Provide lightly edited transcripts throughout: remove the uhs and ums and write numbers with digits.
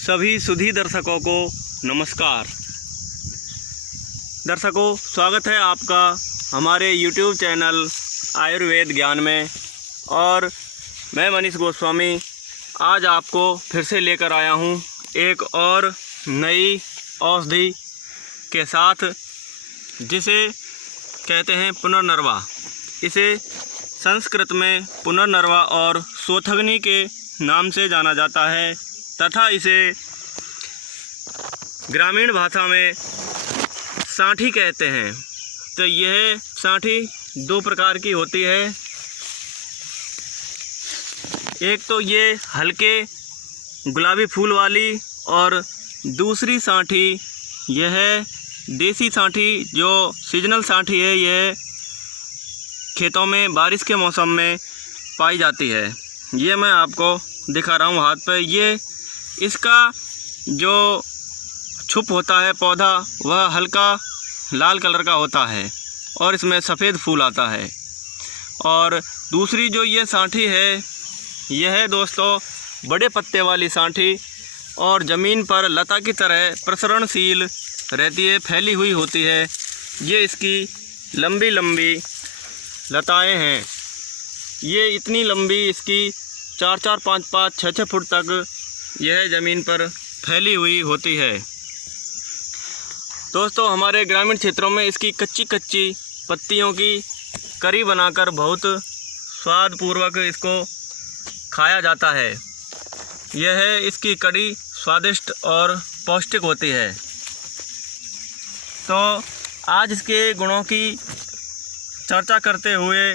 सभी सुधी दर्शकों को नमस्कार। दर्शकों, स्वागत है आपका हमारे YouTube चैनल आयुर्वेद ज्ञान में। और मैं मनीष गोस्वामी आज आपको फिर से लेकर आया हूँ एक और नई औषधि के साथ, जिसे कहते हैं पुनर्नरवा। इसे संस्कृत में पुनर्नरवा और शोथग्नि के नाम से जाना जाता है तथा इसे ग्रामीण भाषा में सांठी कहते हैं। तो यह सांठी दो प्रकार की होती है। एक तो ये हल्के गुलाबी फूल वाली, और दूसरी सांठी यह देसी सांठी जो सीजनल सांठी है, यह खेतों में बारिश के मौसम में पाई जाती है। ये मैं आपको दिखा रहा हूँ हाथ पे। ये इसका जो छुप होता है पौधा, वह हल्का लाल कलर का होता है और इसमें सफ़ेद फूल आता है। और दूसरी जो ये सांठी है, यह है दोस्तों बड़े पत्ते वाली सांठी, और ज़मीन पर लता की तरह प्रसरणशील रहती है, फैली हुई होती है। ये इसकी लंबी लंबी लताएं हैं। ये इतनी लंबी, इसकी 4-4, 5-5, 6-6 फुट तक यह ज़मीन पर फैली हुई होती है। दोस्तों, हमारे ग्रामीण क्षेत्रों में इसकी कच्ची कच्ची पत्तियों की करी बनाकर बहुत स्वादपूर्वक इसको खाया जाता है। यह इसकी कड़ी स्वादिष्ट और पौष्टिक होती है। तो आज इसके गुणों की चर्चा करते हुए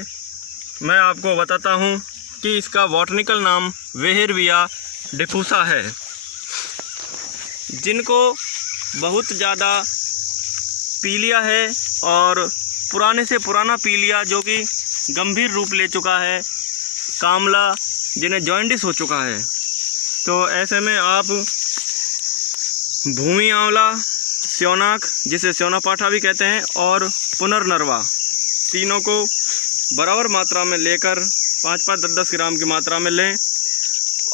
मैं आपको बताता हूँ कि इसका बॉटनिकल नाम वेहिरविया डिफूसा है। जिनको बहुत ज़्यादा पीलिया है और पुराने से पुराना पीलिया जो कि गंभीर रूप ले चुका है, कामला, जिन्हें जॉइंटिस हो चुका है, तो ऐसे में आप भूमि आंवला, स्योनाक, जिसे स्योनापाठा भी कहते हैं, और पुनर्नरवा, तीनों को बराबर मात्रा में लेकर 5-5, 10-10 ग्राम की मात्रा में लें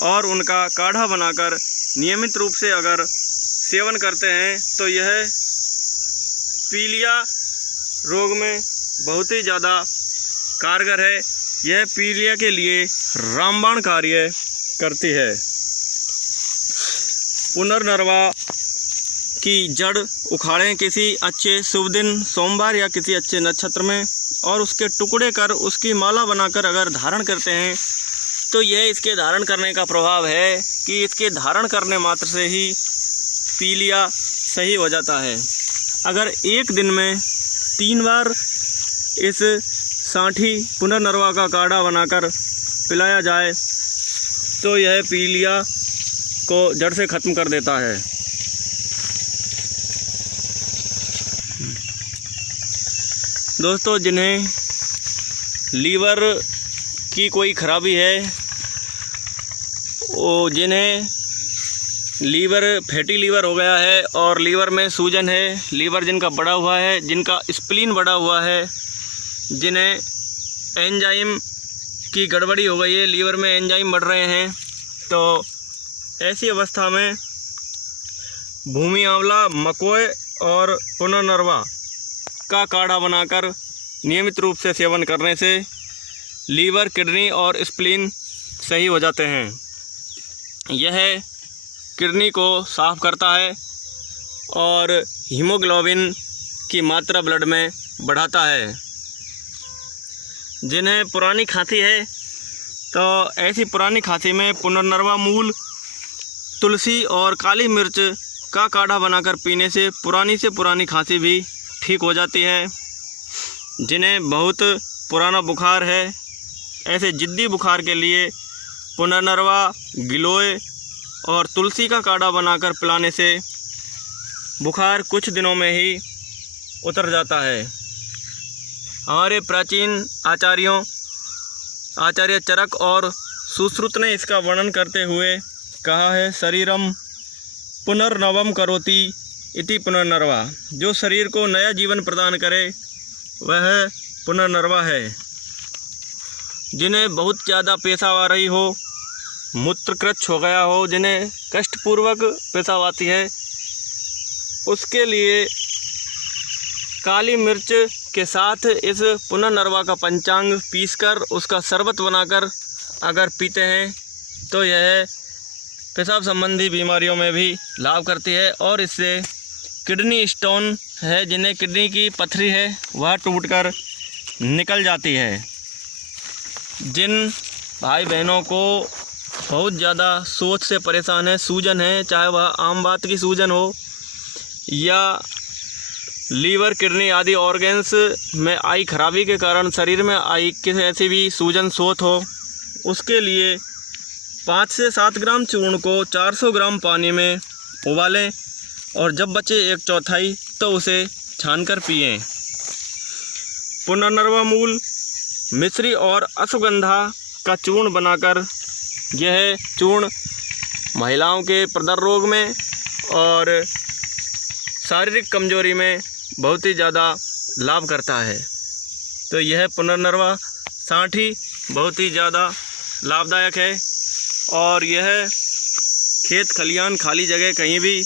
और उनका काढ़ा बनाकर नियमित रूप से अगर सेवन करते हैं तो यह पीलिया रोग में बहुत ही ज़्यादा कारगर है। यह पीलिया के लिए रामबाण कार्य करती है। पुनर्नरवा की जड़ उखाड़ें किसी अच्छे शुभ दिन, सोमवार या किसी अच्छे नक्षत्र में, और उसके टुकड़े कर उसकी माला बनाकर अगर धारण करते हैं तो यह इसके धारण करने का प्रभाव है कि इसके धारण करने मात्र से ही पीलिया सही हो जाता है। अगर एक दिन में 3 बार इस सांठी पुनर्नरवा का काढ़ा बनाकर पिलाया जाए तो यह पीलिया को जड़ से ख़त्म कर देता है। दोस्तों, जिन्हें लीवर की कोई खराबी है, वो जिन्हें लीवर, फैटी लीवर हो गया है और लीवर में सूजन है, लीवर जिनका बढ़ा हुआ है, जिनका स्प्लीन बढ़ा हुआ है, जिन्हें एंजाइम की गड़बड़ी हो गई है, लीवर में एंजाइम बढ़ रहे हैं, तो ऐसी अवस्था में भूमि आंवला, मकोय और पुनर्नरवा का काढ़ा बनाकर नियमित रूप से सेवन करने से लीवर, किडनी और स्प्लीन सही हो जाते हैं। यह किडनी को साफ़ करता है और हीमोग्लोबिन की मात्रा ब्लड में बढ़ाता है। जिन्हें पुरानी खांसी है, तो ऐसी पुरानी खांसी में पुनर्नरवा मूल, तुलसी और काली मिर्च का काढ़ा बनाकर पीने से पुरानी खांसी भी ठीक हो जाती है। जिन्हें बहुत पुराना बुखार है, ऐसे जिद्दी बुखार के लिए पुनर्नरवा, गिलोय और तुलसी का काढ़ा बनाकर पिलाने से बुखार कुछ दिनों में ही उतर जाता है। हमारे प्राचीन आचार्य चरक और सुश्रुत ने इसका वर्णन करते हुए कहा है, शरीरम पुनर्नवम करोति इति पुनर्नरवा। जो शरीर को नया जीवन प्रदान करे वह पुनर्नरवा है। जिन्हें बहुत ज़्यादा पेशाब आ रही हो, मूत्रकृत हो गया हो, जिन्हें कष्टपूर्वक पेशाब आती है, उसके लिए काली मिर्च के साथ इस पुनर्नरवा का पंचांग पीसकर उसका शरबत बनाकर अगर पीते हैं तो यह पेशाब संबंधी बीमारियों में भी लाभ करती है। और इससे किडनी स्टोन है, जिन्हें किडनी की पथरी है, वह टूटकर निकल जाती है। जिन भाई बहनों को बहुत ज़्यादा सोच से परेशान है, सूजन है, चाहे वह आम बात की सूजन हो या लीवर, किडनी आदि ऑर्गन्स में आई खराबी के कारण शरीर में आई किसी ऐसी भी सूजन सोत हो, उसके लिए 5 से 7 ग्राम चूर्ण को 400 ग्राम पानी में उबालें और जब बचे 1/4 तो उसे छानकर पिएं। पुनर्नरवा मूल, मिश्री और अश्वगंधा का चूर्ण बनाकर यह चूर्ण महिलाओं के प्रदर रोग में और शारीरिक कमजोरी में बहुत ही ज़्यादा लाभ करता है। तो यह पुनर्नरवा सांठी बहुत ही ज़्यादा लाभदायक है और यह खेत खलियान खाली जगह कहीं भी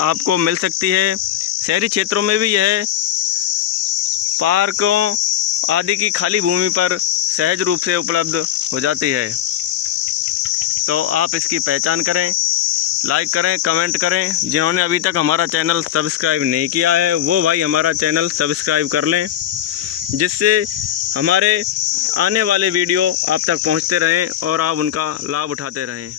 आपको मिल सकती है। शहरी क्षेत्रों में भी यह पार्कों आदि की खाली भूमि पर सहज रूप से उपलब्ध हो जाती है। तो आप इसकी पहचान करें, लाइक करें, कमेंट करें। जिन्होंने अभी तक हमारा चैनल सब्सक्राइब नहीं किया है वो भाई हमारा चैनल सब्सक्राइब कर लें, जिससे हमारे आने वाले वीडियो आप तक पहुंचते रहें और आप उनका लाभ उठाते रहें।